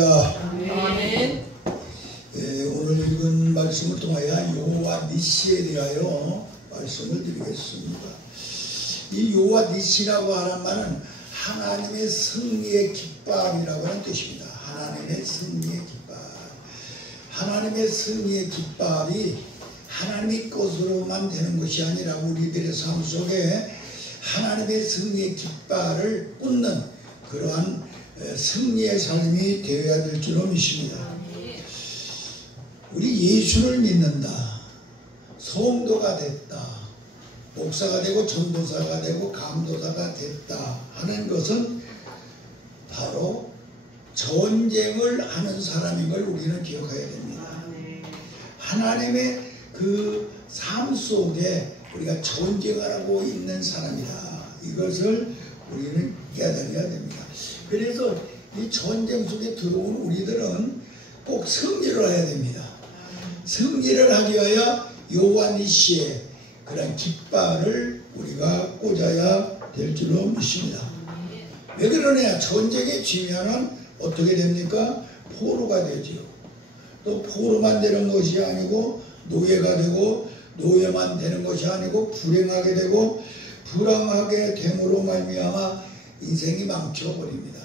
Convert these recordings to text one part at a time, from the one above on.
아멘. 오늘 읽은 말씀을 통하여 여호와 니시에 대하여 말씀을 드리겠습니다. 이 여호와 니시라고 하는 말은 하나님의 승리의 깃발이라고 하는 뜻입니다. 하나님의 승리의 깃발. 하나님의 승리의 깃발이 하나님의 것으로만 되는 것이 아니라 우리들의 삶 속에 하나님의 승리의 깃발을 꽂는 그러한 승리의 삶이 되어야 될 줄로 믿습니다. 우리 예수를 믿는다, 성도가 됐다, 목사가 되고 전도사가 되고 감도사가 됐다 하는 것은 바로 전쟁을 하는 사람인 걸 우리는 기억해야 됩니다. 하나님의 그 삶 속에 우리가 전쟁을 하고 있는 사람이다, 이것을 우리는 깨달아야 됩니다. 그래서 이 전쟁 속에 들어온 우리들은 꼭 승리를 해야 됩니다. 승리를 하기 위하여 여호와 니시의 그런 깃발을 우리가 꽂아야 될 줄로 믿습니다. 왜 그러냐? 전쟁에 지면은 어떻게 됩니까? 포로가 되죠. 또 포로만 되는 것이 아니고 노예가 되고, 노예만 되는 것이 아니고 불행하게 되고, 불행하게 됨으로 말미암아 인생이 망쳐버립니다.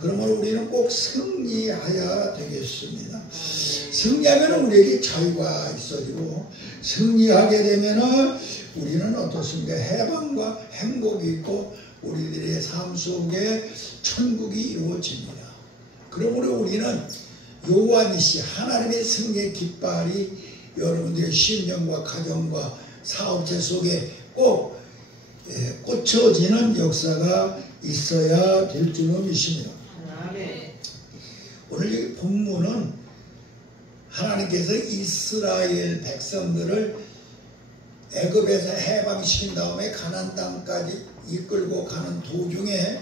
그러면 우리는 꼭 승리해야 되겠습니다. 승리하면 우리에게 자유가 있어지고, 승리하게 되면 우리는 어떻습니까? 해방과 행복이 있고 우리들의 삶 속에 천국이 이루어집니다. 그러므로 우리는 여호와 니시, 하나님의 승리의 깃발이 여러분들의 심령과 가정과 사업체 속에 꼭 꽂혀지는 역사가 있어야 될 줄로 믿습니다. 오늘 이 본문은 하나님께서 이스라엘 백성들을 애굽에서 해방시킨 다음에 가나안 땅까지 이끌고 가는 도중에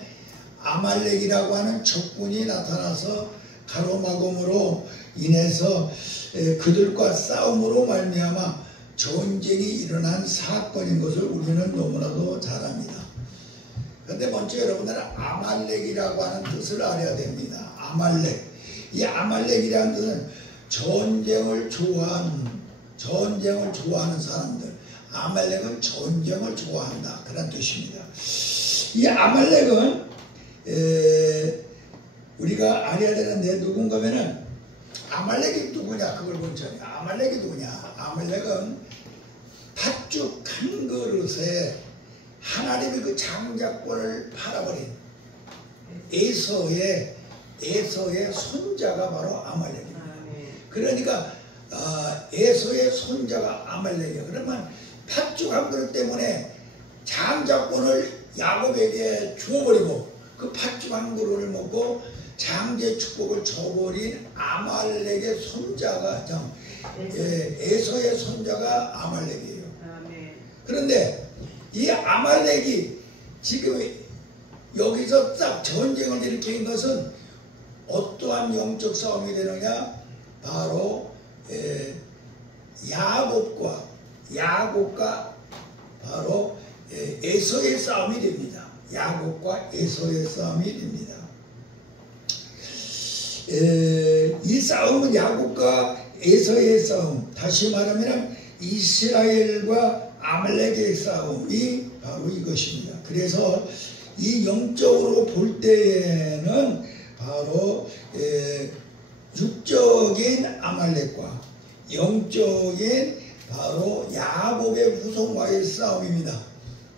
아말렉이라고 하는 적군이 나타나서 가로막음으로 인해서 그들과 싸움으로 말미암아 전쟁이 일어난 사건인 것을 우리는 너무나도 잘 압니다. 그런데 먼저 여러분들은 아말렉이라고 하는 뜻을 알아야 됩니다. 아말렉. 이 아말렉이라는 뜻은 전쟁을 좋아하는 사람들. 아말렉은 전쟁을 좋아한다, 그런 뜻입니다. 이 아말렉은 우리가 알아야 되는데 누군가면은 아말렉이 누구냐, 그걸 먼저. 아말렉이 누구냐? 아말렉은 팥죽 한 그릇에 하나님의 그 장자권을 팔아버린 에서의 손자가 바로 아말렉입니다. 그러니까 에서의 손자가 아말렉이에요. 그러면 팥죽 한 그릇 때문에 장자권을 야곱에게 주어버리고 그 팥죽 한 그릇을 먹고 장제 축복을 줘버린 아말렉의 손자가 에서의 손자가 아말렉이에요. 그런데 이 아말렉이 지금 여기서 딱 전쟁을 일으킨 것은 어떠한 영적 싸움이 되느냐? 바로 야곱과 바로 에서의 싸움이 됩니다. 야곱과 에서의 싸움이 됩니다. 이 싸움은 야곱과 에서의 싸움, 다시 말하면 이스라엘과 아말렉의 싸움이 바로 이것입니다. 그래서 이 영적으로 볼 때에는 바로 육적인 아말렉과 영적인 바로 야곱의 후손과의 싸움입니다.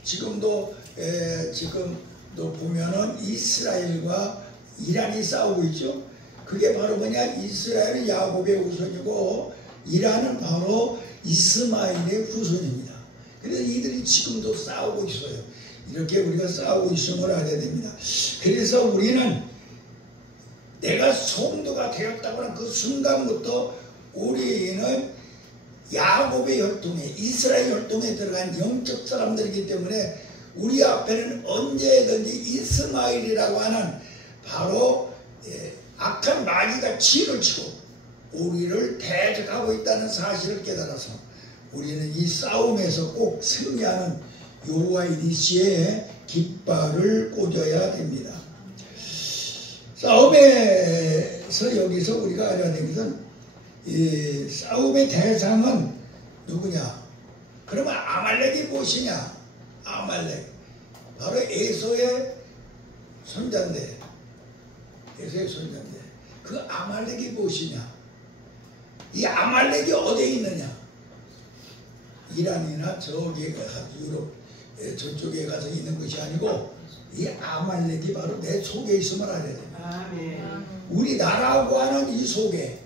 지금도 보면은 이스라엘과 이란이 싸우고 있죠. 그게 바로 뭐냐? 이스라엘은 야곱의 후손이고 이란은 바로 이스마엘의 후손입니다. 그래서 이들이 지금도 싸우고 있어요. 이렇게 우리가 싸우고 있음을 알아야 됩니다. 그래서 우리는 내가 성도가 되었다고 하는 그 순간부터 우리는 야곱의 혈통에, 이스라엘 혈통에 들어간 영적 사람들이기 때문에 우리 앞에는 언제든지 이스마엘이라고 하는 바로 악한 마귀가 치를 치고 우리를 대적하고 있다는 사실을 깨달아서 우리는 이 싸움에서 꼭 승리하는 여호와 니시의 깃발을 꽂아야 됩니다. 싸움에 그래서 여기서 우리가 알아야 되는 것은 이 싸움의 대상은 누구냐? 그러면 아말렉이 무엇이냐? 아말렉 바로 에서의 손자인데, 에서의 손자인데 그 아말렉이 무엇이냐? 이 아말렉이 어디에 있느냐? 이란이나 저기에 가서 유럽 저쪽에 가서 있는 것이 아니고 이 아말렉이 바로 내 속에 있음을 알아야 됩니다. 우리나라고 하는 이 속에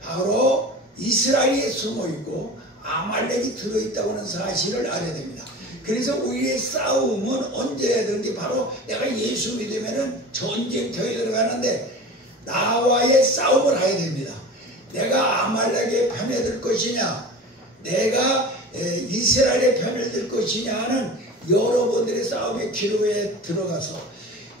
바로 이스라엘이 숨어있고 아말렉이 들어있다고 하는 사실을 알아야 됩니다. 그래서 우리의 싸움은 언제든지 바로 내가 예수 믿으면 전쟁터에 들어가는데 나와의 싸움을 해야 됩니다. 내가 아말렉의 편에 들 것이냐, 내가 이스라엘의 편을 들 것이냐 하는 여러분들의 싸움의 기로에 들어가서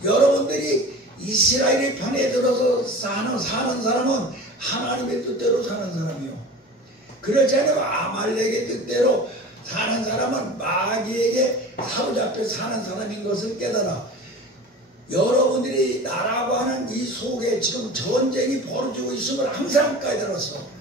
여러분들이 이스라엘의 편에 들어서 사는 사람은 하나님의 뜻대로 사는 사람이요. 그렇지 않으면 아말렉의 뜻대로 사는 사람은 마귀에게 사로잡혀 사는 사람인 것을 깨달아 여러분들이 나라고 하는 이 속에 지금 전쟁이 벌어지고 있음을 항상 깨달았어.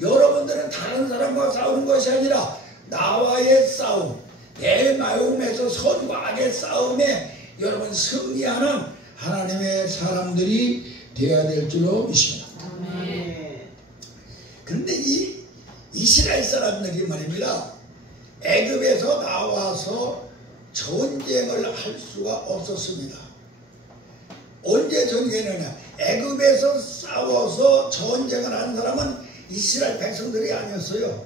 여러분들은 다른 사람과 싸우는 것이 아니라 나와의 싸움, 내 마음에서 선과 악의 싸움에 여러분 승리하는 하나님의 사람들이 되어야 될 줄로 믿습니다. 그런데 이 이스라엘 사람들이 말입니다. 애굽에서 나와서 전쟁을 할 수가 없었습니다. 언제 전쟁했느냐? 애굽에서 싸워서 전쟁을 하는 사람은 이스라엘 백성들이 아니었어요.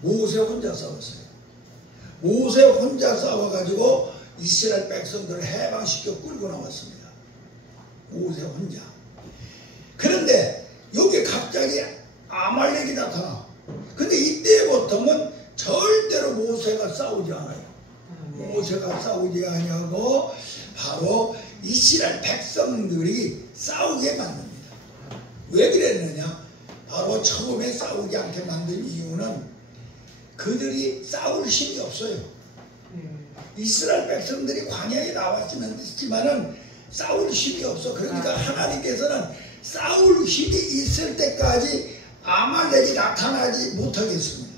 모세 혼자 싸웠어요. 모세 혼자 싸워가지고 이스라엘 백성들을 해방시켜 끌고 나왔습니다. 모세 혼자. 그런데 여기 갑자기 아말렉이 나타나. 근데 이때부터는 절대로 모세가 싸우지 않아요. 모세가 싸우지 아니하고 바로 이스라엘 백성들이 싸우게 만듭니다. 왜 그랬느냐? 바로 처음에 싸우지 않게 만든 이유는 그들이 싸울 힘이 없어요. 이스라엘 백성들이 광야에 나왔지만은 싸울 힘이 없어. 그러니까 하나님께서는 싸울 힘이 있을 때까지 아말렉이 나타나지 못하겠습니다.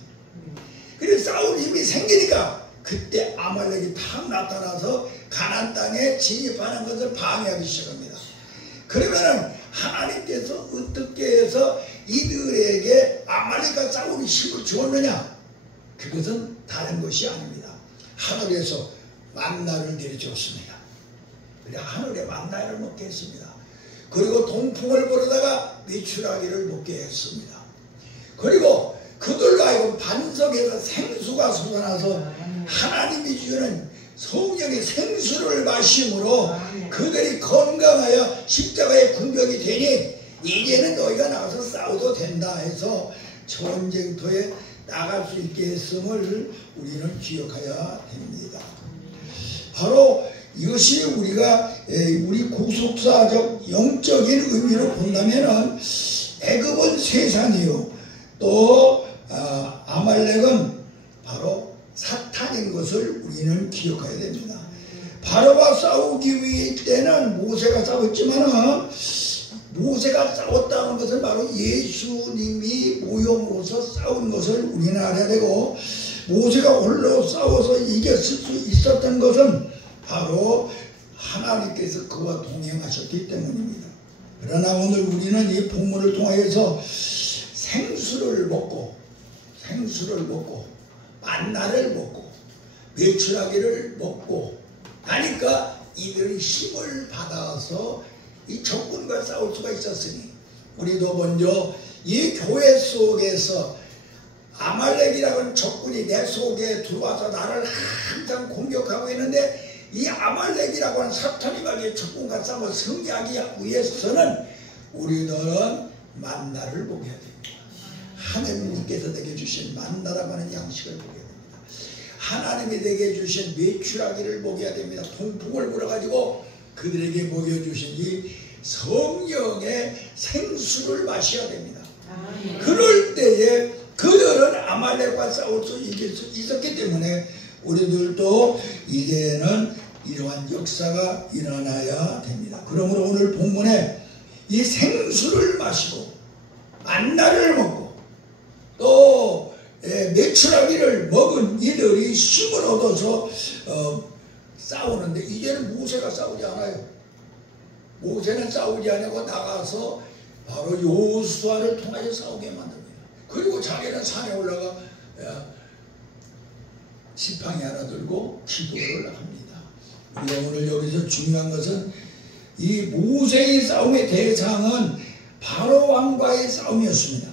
그래서 싸울 힘이 생기니까 그때 아말렉이 탁 나타나서 가나안 땅에 진입하는 것을 방해하기 시작합니다. 그러면은 하나님께서 어떻게 해서 이들에게 아말렉과 싸우는 힘을 주었느냐? 그것은 다른 것이 아닙니다. 하늘에서 만나를 내려주었습니다. 그래 하늘에 만나를 먹게 했습니다. 그리고 동풍을 불어다가 메추라기를 먹게 했습니다. 그리고 그들로 하여금 반석에서 생수가 솟아나서 하나님이 주는 성령의 생수를 마심으로 그들이 건강하여 십자가의 군병이 되니 이제는 너희가 나가서 싸워도 된다 해서 전쟁터에 나갈 수 있게 했음을 우리는 기억해야 됩니다. 바로 이것이 우리가 우리 구속사적 영적인 의미로 본다면은 애굽은 세상이요 또 아말렉은 바로 사탄인 것을 우리는 기억해야 됩니다. 바로와 싸우기 위해 때는 모세가 싸웠지만은 모세가 싸웠다는 것은 바로 예수님이 모형으로서 싸운 것을 우리는 알아야 되고 모세가 홀로 싸워서 이겼을 수 있었던 것은 바로 하나님께서 그와 동행하셨기 때문입니다. 그러나 오늘 우리는 이 본문을 통하여서 생수를 먹고 만나를 먹고 메추라기를 먹고 하니까 이들이 힘을 받아서 이 적군과 싸울 수가 있었으니 우리도 먼저 이 교회 속에서 아말렉이라고 하는 적군이 내 속에 들어와서 나를 항상 공격하고 있는데 이 아말렉이라고 하는 사탄이 말이야 적군과 싸워 승리하기 위해서는 우리들은 만나를 먹여야 됩니다. 하나님께서 내게 주신 만나라고 하는 양식을 먹여야 됩니다. 하나님이 내게 주신 메추라기를 먹여야 됩니다. 동풍을 불어가지고 그들에게 먹여주신 이 성령의 생수를 마셔야 됩니다. 그럴 때에 그들은 아말렉과 싸울 수 이길 수 있었기 때문에 우리들도 이제는 이러한 역사가 일어나야 됩니다. 그러므로 오늘 본문에 이 생수를 마시고 만나를 먹고 또 메추라기를 먹은 이들이 힘을 얻어서 싸우는데 이제는 모세가 싸우지 않아요. 모세는 싸우지 않고 나가서 바로 여호수아를 통하여 싸우게 만듭니다. 그리고 자기는 산에 올라가 지팡이 하나 들고 기도를 합니다. 우리가 오늘 여기서 중요한 것은 이 모세의 싸움의 대상은 바로 왕과의 싸움이었습니다.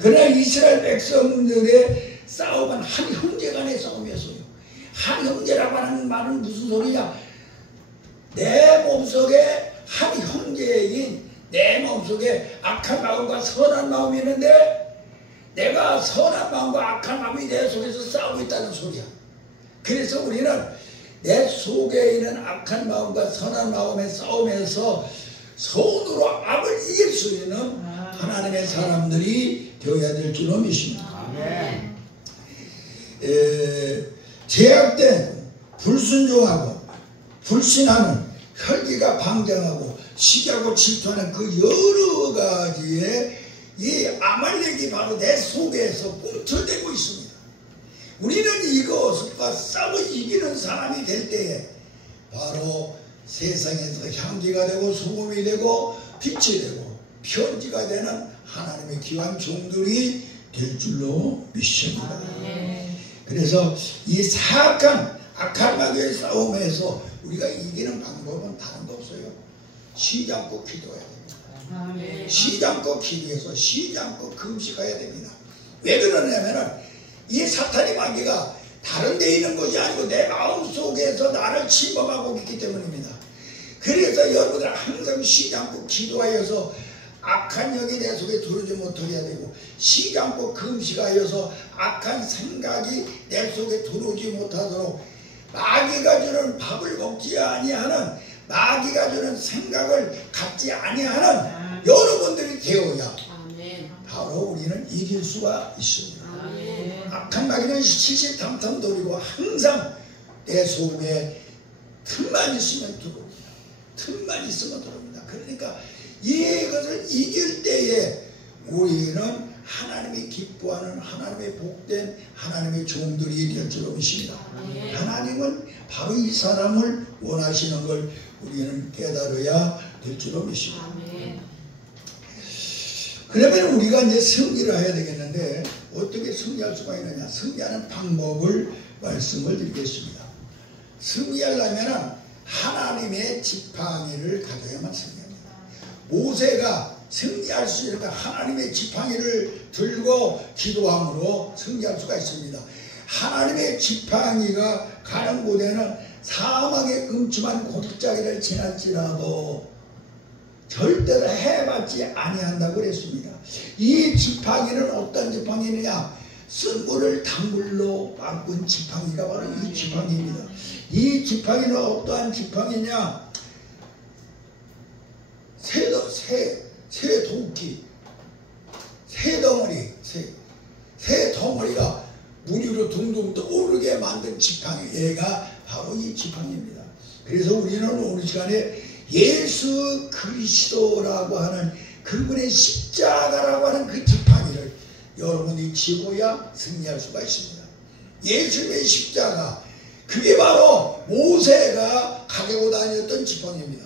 그러나 이스라엘 백성들의 싸움은 한 형제 간의 싸움이었어요. 한 형제라고 하는 말은 무슨 소리냐? 내 몸속에 한 형제인 내 마음속에 악한 마음과 선한 마음이 있는데 내가 선한 마음과 악한 마음이 내 속에서 싸우고 있다는 소리야. 그래서 우리는 내 속에 있는 악한 마음과 선한 마음의 싸움에서 손으로 악을 이길 수 있는 하나님의 사람들이 되어야 될 줄로 믿습니다. 아멘. 제약된 불순종하고 불신하는 혈기가 방장하고 시기하고 질투하는 그 여러 가지의 이 아말렉이 바로 내 속에서 꿈틀대고 있습니다. 우리는 이것과 싸워 이기는 사람이 될 때에 바로 세상에서 향기가 되고 소금이 되고 빛이 되고 편지가 되는 하나님의 귀한 종들이 될 줄로 믿습니다. 그래서 이 사악한 악한 마귀의 싸움에서 우리가 이기는 방법은 다른 거 없어요. 쉬지 않고 기도해야 됩니다. 쉬지 않고 기도해서 쉬지 않고 금식해야 됩니다. 왜 그러냐면은 이 사탄의 마귀가 다른 데 있는 것이 아니고 내 마음속에서 나를 침범하고 있기 때문입니다. 그래서 여러분들 항상 쉬지 않고 기도하여서 악한 영이 내 속에 들어오지 못하게 해야 되고 쉬지 않고 금식하여서 악한 생각이 내 속에 들어오지 못하도록 마귀가 주는 밥을 먹지 아니하는 마귀가 주는 생각을 갖지 아니하는 여러분들이 되어야 바로 우리는 이길 수가 있습니다. 악한 마귀는 시시탐탐 노리고 항상 내 속에 틈만 있으면 들어옵니다. 틈만 있으면 들어옵니다. 그러니까 이것을 이길 때에 우리는 하나님이 기뻐하는 하나님의 복된 하나님의 종들이 될 줄로 믿습니다. 하나님은 바로 이 사람을 원하시는 걸 우리는 깨달아야 될 줄로 믿습니다. 그러면 우리가 이제 승리를 해야 되겠는데 어떻게 승리할 수가 있느냐? 승리하는 방법을 말씀을 드리겠습니다. 승리하려면 하나님의 지팡이를 가져야만 승리합니다. 모세가 승리할 수 있는 하나님의 지팡이를 들고 기도함으로 승리할 수가 있습니다. 하나님의 지팡이가 가는 곳에는 사망의 음침한 골짜기를 지날지라도 절대로 해받지 아니한다고 그랬습니다. 이 지팡이는 어떤 지팡이느냐? 쓴물을 단물로 바꾼 지팡이가 바로 이 지팡이입니다. 이 지팡이는 어떠한 지팡이냐? 새 덩어리가 물 위로 둥둥 떠오르게 만든 지팡이, 얘가 바로 이 지팡이입니다. 그래서 우리는 오늘 시간에 예수 그리스도라고 하는 그분의 십자가라고 하는 그 지팡이를 여러분이 지고야 승리할 수가 있습니다. 예수님의 십자가, 그게 바로 모세가 가지고 다녔던 지팡이입니다.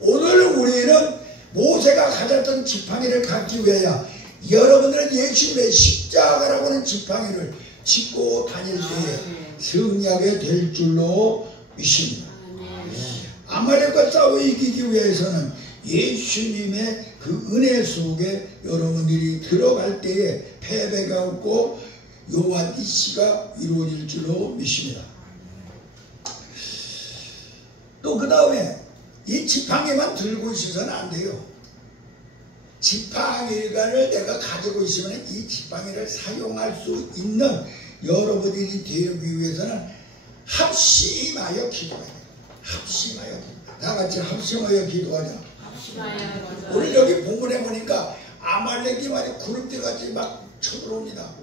오늘 우리는 모세가 가졌던 지팡이를 갖기 위하여 여러분들은 예수님의 십자가라고 하는 지팡이를 짚고 다닐 때에 승리하게 될 줄로 믿습니다. 아말렉과 싸워 이기기 위해서는 예수님의 그 은혜 속에 여러분들이 들어갈 때에 패배가 없고 요한 이시가 이루어질 줄로 믿습니다. 또 그 다음에 이 지팡이만 들고 있어서는 안 돼요. 지팡이를 내가 가지고 있으면 이 지팡이를 사용할 수 있는 여러분들이 되기 위해서는 합심하여 기도해야 돼요. 합심하여 기도해야 돼요. 다 같이 합심하여 기도하자. 오늘 여기 본문에 보니까 아말렉이 말이 구름대같이 막 쳐들어옵니다.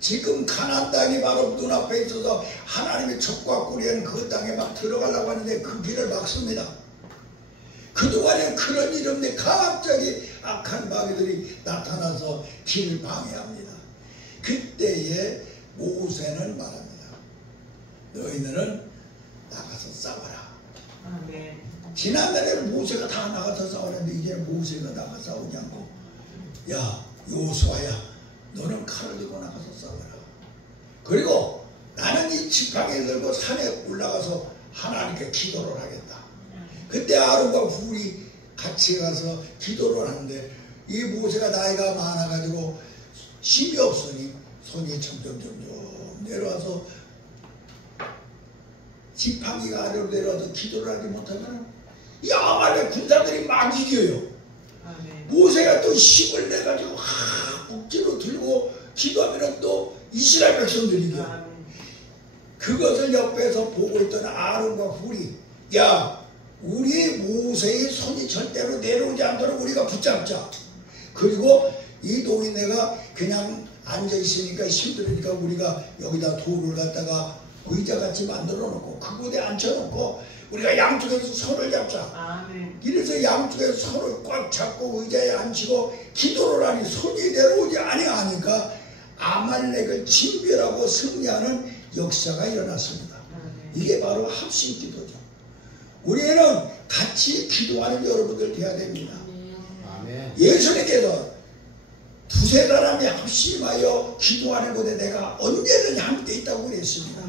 지금 가나안 땅이 바로 눈앞에 있어서 하나님의 척과 꿀이는 그 땅에 막 들어가려고 하는데 그 길을 막습니다. 그동안에 그런 일 없는데 갑자기 악한 마귀들이 나타나서 길을 방해합니다. 그때에 모세는 말합니다. 너희들은 나가서 싸워라. 아멘. 지난날에는 모세가 다 나가서 싸우는데 이제는 모세가 나가 싸우지 않고 야 여호수아야 너는 칼을 들고 나가서 싸워라. 그리고 나는 이 지팡이를 들고 산에 올라가서 하나님께 기도를 하겠다. 그때 아론과 훌이 같이 가서 기도를 하는데 이 모세가 나이가 많아가지고 힘이 없으니 손이 점점 내려와서 지팡이가 아래로 내려와서 기도를 하지 못하면 이 아말렉 군사들이 막 이겨요. 모세가 또 힘을 내가지고 억지로 들고 기도하면 또 이스라엘 백성들이 이겨. 그것을 옆에서 보고 있던 아론과 훌이 야 우리 모세의 손이 절대로 내려오지 않도록 우리가 붙잡자. 그리고 이 노인네가 그냥 앉아있으니까 힘들으니까 우리가 여기다 돌을 갖다가 의자같이 만들어 놓고 그곳에 앉혀놓고 우리가 양쪽에서 손을 잡자. 아멘. 이래서 양쪽에서 손을 꽉 잡고 의자에 앉히고 기도를 하니 손이 내려오지 아니하니까 아말렉을 진멸하고 승리하는 역사가 일어났습니다. 이게 바로 합심 기도죠. 우리는 같이 기도하는 여러분들 되어야 됩니다. 아멘. 예수님께서 두세 사람이 합심하여 기도하는 곳에 내가 언제든지 함께 있다고 그랬습니다.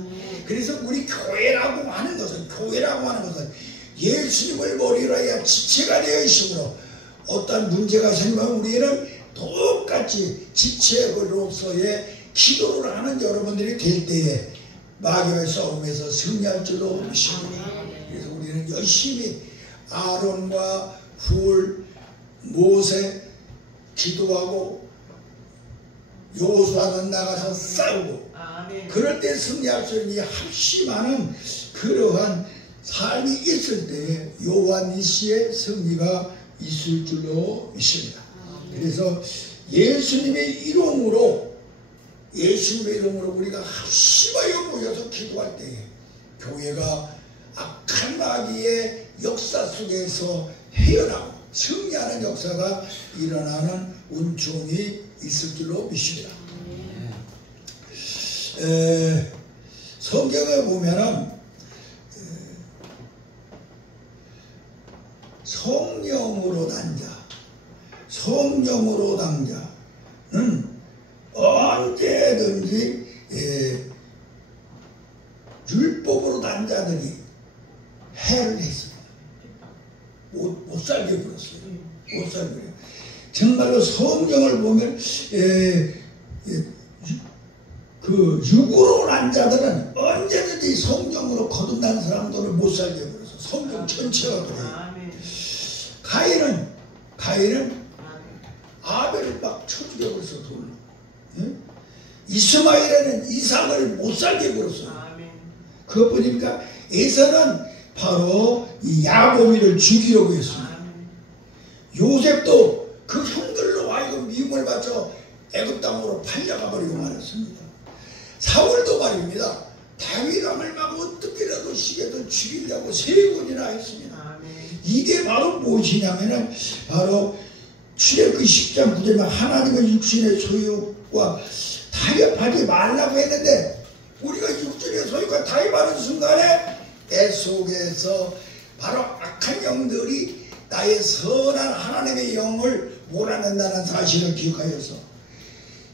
그래서 우리 교회라고 하는 것은 예수님을 머리로 해야 지체가 되어 있으므로 어떤 문제가 생기면 우리는 똑같이 지체로서의 기도를 하는 여러분들이 될 때에 마귀의 싸움에서 승리할 줄로 믿습니다. 그래서 우리는 열심히 아론과 훌, 모세 기도하고 여호수아는 나가서 싸우고 그럴 때 승리할 수 있는 이 합심하는 그러한 삶이 있을 때에 요한니시의 승리가 있을 줄로 믿습니다. 그래서 예수님의 이름으로 우리가 합심하여 모여서 기도할 때에 교회가 악한 마귀의 역사 속에서 헤어나고 승리하는 역사가 일어나는 운총이 있을 줄로 믿습니다. 성경에 보면은 성령으로 난 자는 언제든지 율법으로 난 자들이 해를 했습니다. 못 살게 굴었어요. 못 살게 굴어요. 정말로 성경을 보면 그 육으로 난 자들은 언제든지 성령으로 거듭난 사람들을 못 살게 굴어서 성경 전체가 그래요. 가인은 아벨을 막 쳐 죽여버려서 돌로. 이스마엘에는 이삭을 못 살게 굴었어요. 그것뿐입니까? 에서는 바로 이 야곱이를 죽이려고 했습니다. 요셉도 그 형들로 하여금 미움을 받쳐 애굽 땅으로 팔려가 버리고 말았습니다. 사울도 말입니다. 다윗 왕을 막 어떻게라도 시계도 죽이려고 3번이나 했습니다. 이게 바로 무엇이냐면은 바로 출애굽기 10장 9절에 하나님의 육신의 소유와 타협하지 말라고 했는데 우리가 육신의 소유가 타협하는 순간에 내 속에서 바로 악한 영들이 나의 선한 하나님의 영을 몰아낸다는 사실을 기억하여서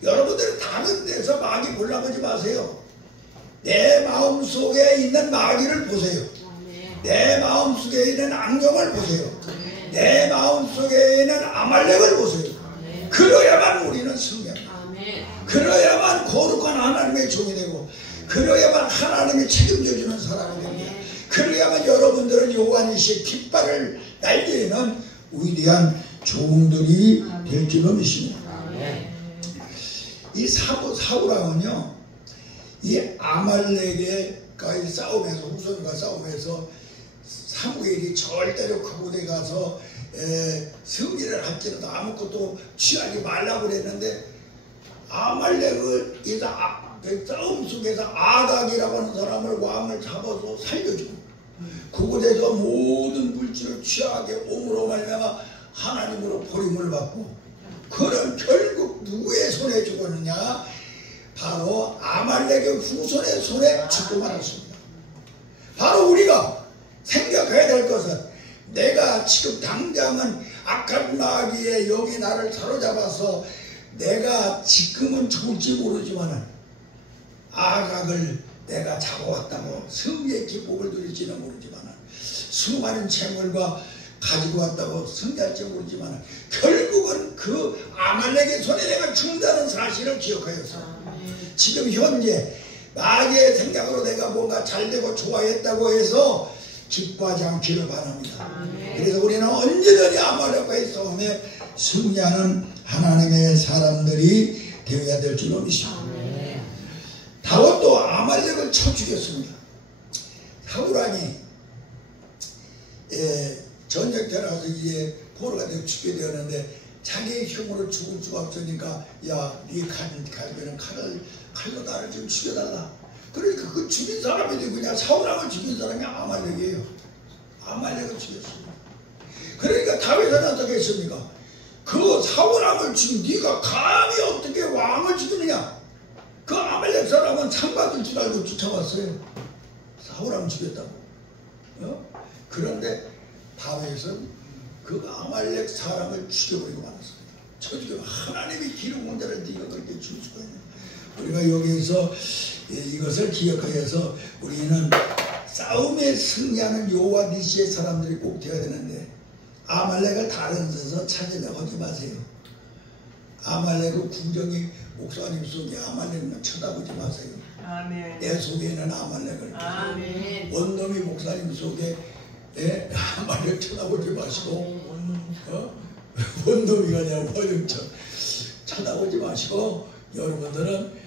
여러분들은 다른 데서 마귀 몰라보지 마세요. 내 마음속에 있는 마귀를 보세요. 내 마음속에 있는 악령을 보세요. 내 마음속에 있는 아말렉을 보세요. 그러야만 우리는 승리합니다. 그러야만 거룩한 하나님의 종이 되고 그러야만 하나님이 책임져주는 사람이 됩니다. 그러야만 여러분들은 요한이시의 깃발을 날리는 위대한 종들이 될 줄로 믿습니다. 이 사울왕은요, 이 아말렉과의 싸움에서, 후손과 싸움에서 사무엘이 절대로 그곳에 가서 승리를 할지라도 아무것도 취하지 말라고 그랬는데 아말렉을 이 싸움 속에서 아각이라고 하는 사람을 왕을 잡아서 살려주고 그곳에서 모든 물질을 취하게 옴으로 말미암아 하나님으로 버림을 받고 그는 결국 누구의 손에 죽었느냐? 바로 아말렉의 후손의 손에 죽고 말았습니다. 바로 우리가 생각해야 될 것은 내가 지금 당장은 악한 마귀에 여기 나를 사로잡아서 내가 지금은 죽을지 모르지만은 아각을 내가 잡아왔다고 승리의 기쁨을 누릴지는 모르지만은 수많은 재물과 가지고 왔다고 승리할지 모르지만은 결국은 그 아말렉의 손에 내가 죽는다는 사실을 기억하였어. 지금 현재 마귀의 생각으로 내가 뭔가 잘되고 좋아했다고 해서 기뻐하지 않기를 바랍니다. 그래서 우리는 언제든지 아말렉과의 싸움에 승리하는 하나님의 사람들이 되어야 될 줄로 믿습니다. 다윗도 아말렉을 쳐 죽였습니다. 사울왕이 전쟁터라서 이제 포로가 되어 죽게 되었는데 자기의 힘으로 죽을 수가 없으니까 야, 네 가지면 칼로 나를 좀 죽여달라. 그러니까 그 죽인 사람이 누구냐? 사울왕을 죽인 사람이 아말렉이에요. 아말렉을 죽였습니다. 그러니까 다윗은 어떻게 했습니까? 그 사울왕을 죽인 네가 감히 어떻게 왕을 죽이느냐? 그 아말렉 사람은 상받을 줄 알고 쫓아왔어요. 사울왕 죽였다고. 그런데 다윗은 그 아말렉 사람을 죽여버리고 말았습니다. 저주가 하나님이 기름 자를 네가 그렇게 죽일 수가 있냐. 우리가 여기에서 이것을 기억하여서 우리는 싸움에 승리하는 여호와 니시의 사람들이 꼭 되어야 되는데 아말렉을 다른 데서 찾으려고 하지 마세요. 아말렉은 궁정이 목사님 속에 아말렉만 쳐다보지 마세요. 아멘. 내 속에는 아말렉을 원놈이 목사님 속에 아말렉 쳐다보지 마시고 원놈이가 아니라 원흉처 쳐다보지 마시고 여러분들은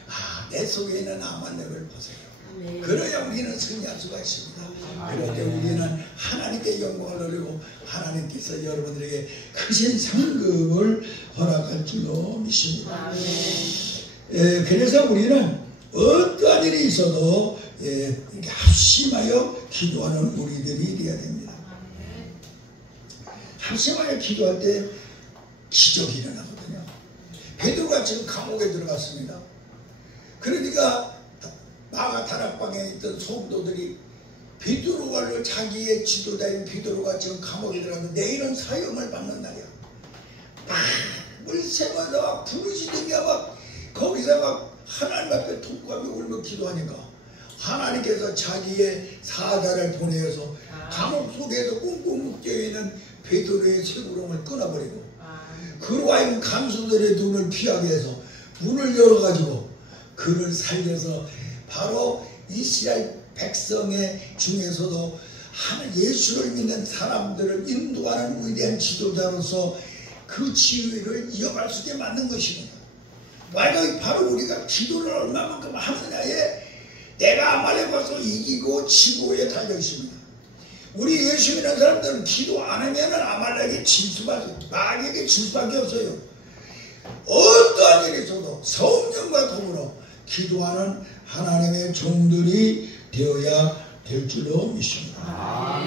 내 속에 있는 아말렉을 보세요. 아멘. 그래야 우리는 승리할 수가 있습니다. 그럴 때 우리는 하나님께 영광을 누리고 하나님께서 여러분들에게 크신 상급을 허락할 줄로 믿습니다. 그래서 우리는 어떠한 일이 있어도 합심하여 기도하는 우리들이 되어야 됩니다. 합심하여 기도할 때 기적이 일어나거든요. 베드로가 지금 감옥에 들어갔습니다. 그러니까 마가 다락방에 있던 성도들이 베드로가 자기의 지도자인 베드로가 지금 감옥에 들어갔는데 내일은 사형을 받는 날이야. 막 물새마다 막 부르짖으며 막 거기서 막 하나님 앞에 통곡하며 울며 기도하니까 하나님께서 자기의 사자를 보내어서 감옥 속에서 꽁꽁 묶여있는 베드로의 쇠구렁을 끊어버리고 그로 하여금 간수들의 눈을 피하게 해서 문을 열어가지고 그를 살려서 바로 이스라엘 백성의 중에서도 예수를 믿는 사람들을 인도하는 위대한 지도자로서 그 지위를 이어갈 수 있게 만든 것입니다. 바로 우리가 기도를 얼마만큼 하느냐에 내가 아말렉 와서 이기고 지고에 달려있습니다. 우리 예수 믿는 사람들은 기도 안 하면 아말렉이 질 수밖에, 마귀에게 질 수밖에 없어요. 어떠한 일이 있어도 성령과 더불어 기도하는 하나님의 종들이 되어야 될 줄로 믿습니다.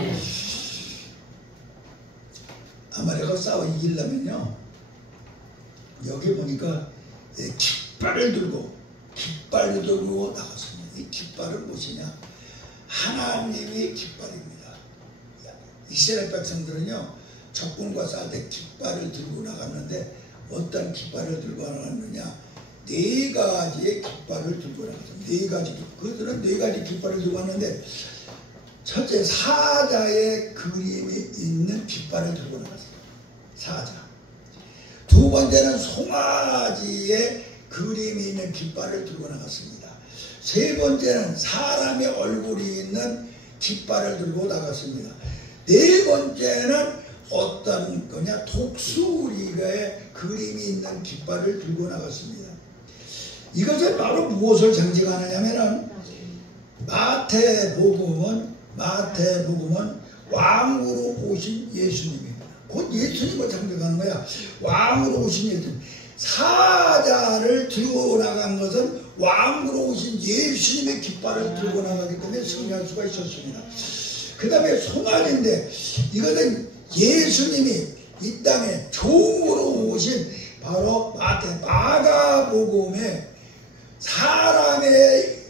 아말렉과 싸워 이기려면요, 여기 보니까 깃발을 들고 나갔습니다. 이 깃발은 무엇이냐? 하나님의 깃발입니다. 이스라엘 백성들은요, 적군과 싸울 때 깃발을 들고 나갔는데 어떤 깃발을 들고 나갔느냐? 4가지의 깃발을 들고 나갔습니다. 4가지. 그들은 4가지 깃발을 들고 왔는데 첫째, 사자의 그림이 있는 깃발을 들고 나갔습니다. 사자. 두 번째는 송아지의 그림이 있는 깃발을 들고 나갔습니다. 세 번째는 사람의 얼굴이 있는 깃발을 들고 나갔습니다. 네 번째는 어떤 거냐? 독수리의 그림이 있는 깃발을 들고 나갔습니다. 이것은 바로 무엇을 상징하느냐면은 마태복음은 왕으로 오신 예수님입니다. 곧 예수님을 상징하는 거야. 왕으로 오신 예수님. 사자를 들고 나간 것은 왕으로 오신 예수님의 깃발을 들고 나가기 때문에 승리할 수가 있었습니다. 그 다음에 송아지인데 이거는 예수님이 이 땅에 종으로 오신 바로 마가복음에 사람의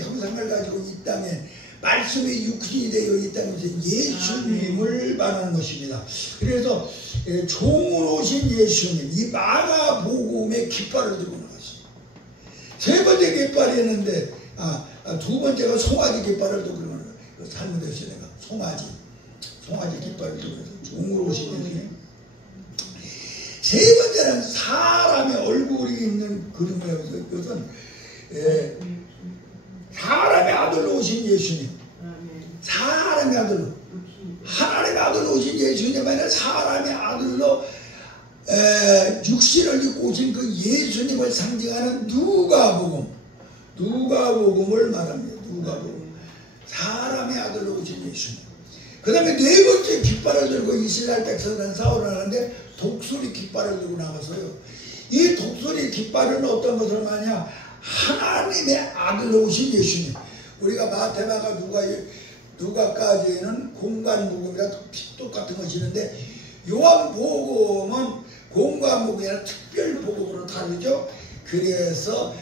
형상을 가지고 이 땅에 말씀이 육신이 되어 이 땅에서 예수님을 말하는 것입니다. 그래서 종으로 오신 예수님, 이 마가복음의 깃발을 들고 나갔어요. 세 번째 깃발이었는데 두 번째가 송아지 깃발을 들고 나갔어요. 잘못했어요. 내가 송아지 깃발을 들고 나갔어요. 종으로 오신 예수님. 세 번째는 사람의 얼굴이 있는 그림이라고 해서 이것은 사람의 아들로 오신 예수님, 사람의 아들로, 하나님의 아들로 오신 예수님 아니라 사람의 아들로 육신을 입고 오신 그 예수님을 상징하는 누가복음을 말합니다. 누가복음, 사람의 아들로 오신 예수님. 그 다음에 네 번째 깃발을 들고 이스라엘 백성들은 싸우러 나가는데 독수리 깃발을 들고 나가서요. 이 독수리 깃발은 어떤 것을 말하냐? 하나님의 아들로 오신 예수님. 우리가 마태마가 누가까지는 공관복음이라 똑같은 것이는데 요한복음은 공관복음이라 특별복음으로 다르죠. 그래서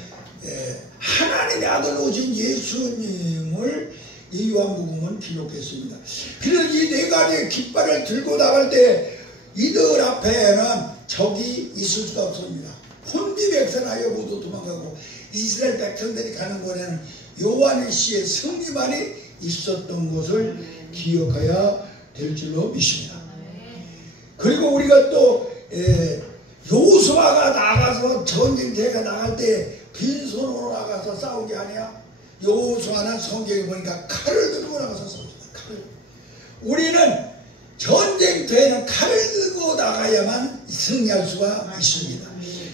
하나님의 아들로 오신 예수님을 이 요한복음은 기록했습니다. 그래서 이 네 가지의 깃발을 들고 나갈 때 이들 앞에는 적이 있을 수가 없습니다. 혼비백산하여 모두 도망가고 이스라엘 백성들이 가는 곳에는 요한의 씨의 승리만이 있었던 것을 기억해야 될 줄로 믿습니다. 그리고 우리가 또 요수아가 나가서 전쟁터에 나갈 때 빈손으로 나가서 싸운 게 아니야. 요수아는 성경에 보니까 칼을 들고 나가서 싸웁니다. 칼을. 우리는 전쟁터에는 칼을 들고 나가야만 승리할 수가 있습니다.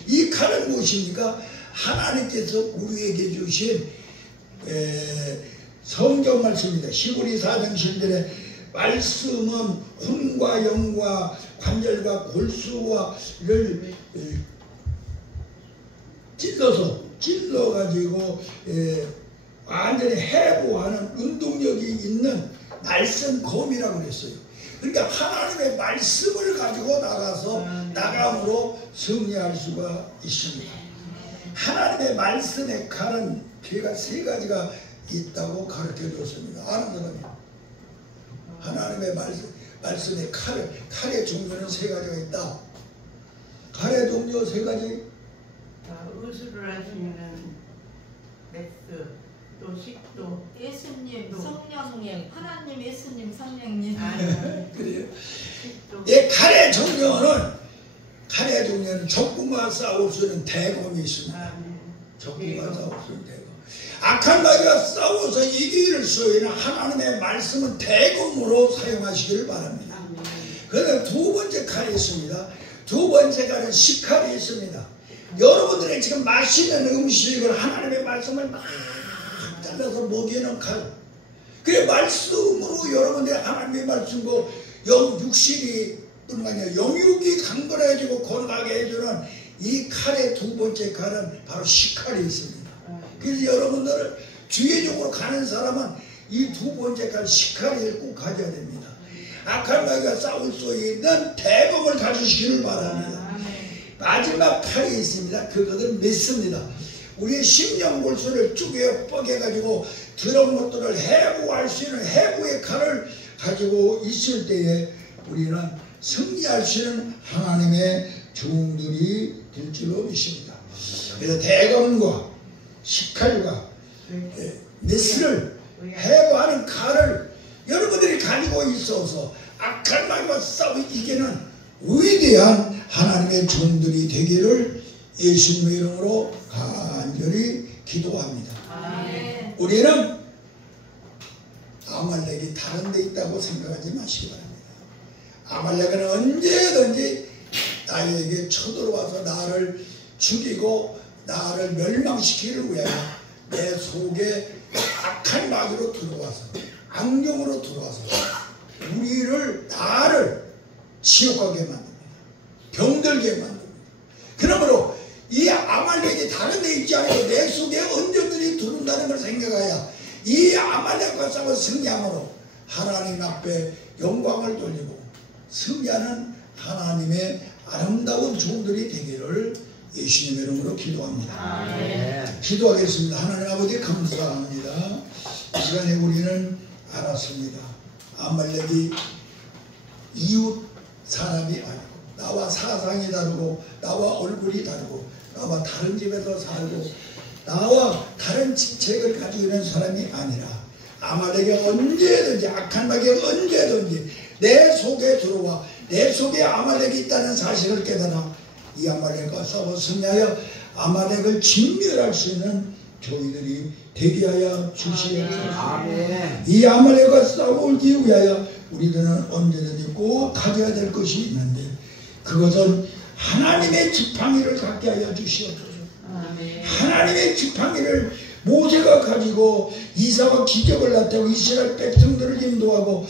이 칼은 무엇입니까? 하나님께서 우리에게 주신 성경 말씀입니다. 시므리 4장 11절에 말씀은 혼과 영과 관절과 골수와를 찔러가지고 완전히 해부하는 운동력이 있는 말씀검이라고 그랬어요. 그러니까 하나님의 말씀을 가지고 나감으로 승리할 수가 있습니다. 하나님의 말씀의 칼은 죄가 세 가지가 있다고 가르쳐 줬습니다. 아는 사람이 하나님의 말씀의 칼의 종류는 세 가지가 있다. 칼의 종류 세 가지. 의술을 하시면은 메스, 또 식도, 예수님, 성령님, 하나님, 예수님, 성령님. 그래요. 예, 칼의 종류는 적군과 싸울 수 있는 대검이 있습니다. 적군과 싸울 수 있는 대검. 악한 마귀와 싸워서 이길 수 있는 하나님의 말씀은 대검으로 사용하시기를 바랍니다. 그다음에 두 번째 칼이 있습니다. 두 번째 칼은 식칼이 있습니다. 여러분들이 지금 마시는 음식을 하나님의 말씀을 막 잘라서 먹이는 칼. 그래 말씀으로 여러분들이 하나님의 말씀과 육신이 뿐만 아니라 영육이 강건해지고 건강하게 해주는 이 칼의 두 번째 칼은 바로 식칼이 있습니다. 그래서 여러분들 주의적으로 가는 사람은 이 두 번째 칼 식칼을 꼭 가져야 됩니다. 악한 마귀가 싸울 수 있는 대검을 가지시기를 바랍니다. 마지막 칼이 있습니다. 그것은 메스입니다. 우리의 심령 골수를 쪼개 뻐개가지고 들어온 것들을 해부할 수 있는 해부의 칼을 가지고 있을 때에 우리는 승리할 수 있는 하나님의 종들이 될 줄로 믿습니다. 그래서 대검과 식칼과 메스를 해부하는 칼을 여러분들이 가지고 있어서 악한 마귀와 싸워 이기는 위대한 하나님의 종들이 되기를 예수님의 이름으로 간절히 기도합니다. 아멘. 우리는 아말렉이 다른 데 있다고 생각하지 마시기 바랍니다. 아말렉은 언제든지 나에게 쳐들어와서 나를 죽이고 나를 멸망시키기를 위하여 내 속에 악한 마귀로 들어와서 악령으로 들어와서 나를 지옥하게 만듭니다. 병들게 만듭니다. 그러므로 이 아말렉이 다른 데 있지 않고 내 속에 언제든지 들어온다는 걸 생각하여 이 아말렉과 싸워 승리함으로 하나님 앞에 영광을 돌리고 승리하는 하나님의 아름다운 종들이 되기를 예수님의 이름으로 기도합니다. 기도하겠습니다. 하나님 아버지 감사합니다. 이 시간에 우리는 알았습니다. 아말렉이 이웃 사람이 아니고 나와 사상이 다르고 나와 얼굴이 다르고 나와 다른 집에서 살고 나와 다른 직책을 가지고 있는 사람이 아니라 아말렉이 언제든지 악한 마귀가 언제든지 내 속에 들어와 내 속에 아말렉이 있다는 사실을 깨달아 이 아말렉과 싸워 승리하여 아말렉을 진멸할 수 있는 저희들이 되게 하여 주시옵소서. 이 아말렉과 싸우기 위하여 우리들은 언제든지 꼭 가져야 될 것이 있는데 그것은 하나님의 지팡이를 갖게 하여 주시옵소서. 하나님의 지팡이를 모세가 가지고 이사와 기적을 나타내고 이스라엘 백성들을 인도하고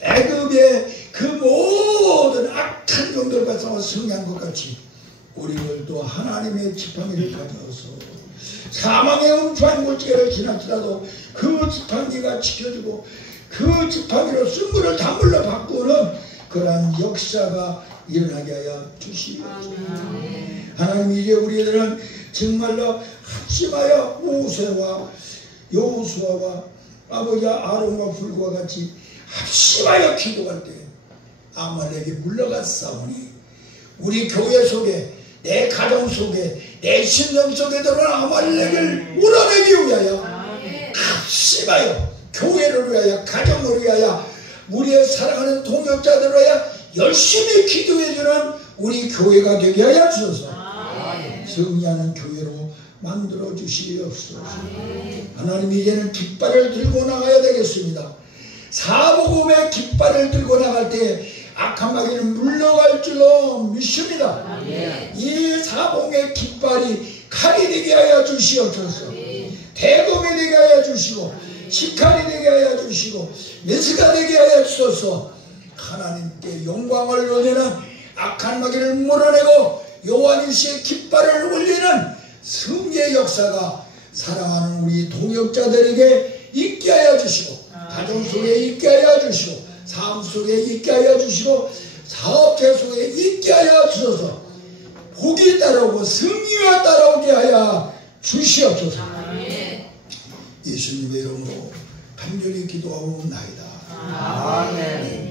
애굽의 그 모든 악한 종들과 싸워 승리한 것 같이 우리들도 하나님의 지팡이를 가져서 사망의 음주한 물질을 지나치라도 그 지팡이가 지켜주고 그 지팡이로 쓴물을 단물로 바꾸는 그러한 역사가 일어나게 하여 주시옵소서. 하나님 이제 우리들은 정말로 합심하여 모세와 여호수아와 아버지 아론과 훌과 같이 합심하여 기도할 때 아말렉이 물러가 싸우니 우리 교회 속에 내 가정 속에 내 신령 속에 들어온 아말렉을 몰아내기 위하여 합심하여 교회를 위하여 가정을 위하여 우리의 사랑하는 동역자들을 위하여 열심히 기도해주는 우리 교회가 되게 하여 주소서. 승리하는 교회로 만들어 주시옵소서. 하나님 이제는 깃발을 들고 나가야 되겠습니다. 사복음의 깃발을 들고 나갈 때 악한 마귀는 물러갈 줄로 믿습니다. 이 사복음의 깃발이 칼이 되게 하여 주시옵소서. 대검이 되게 하여 주시고 식칼이 되게 하여 주시고 메스가 되게 하여 주소서. 하나님께 영광을 올리는 악한 마귀를 몰아내고 요한일시의 깃발을 올리는 승리의 역사가 사랑하는 우리 동역자들에게 있게 하여 주시고 가정 속에 있게 하여 주시고 삶 속에 있게 하여 주시고 사업체 속에 있게 하여 주셔서 복이 따라오고 승리가 따라오게 하여 주시옵소서. 예수님의 이름으로 간절히 기도하옵나이다. 아멘.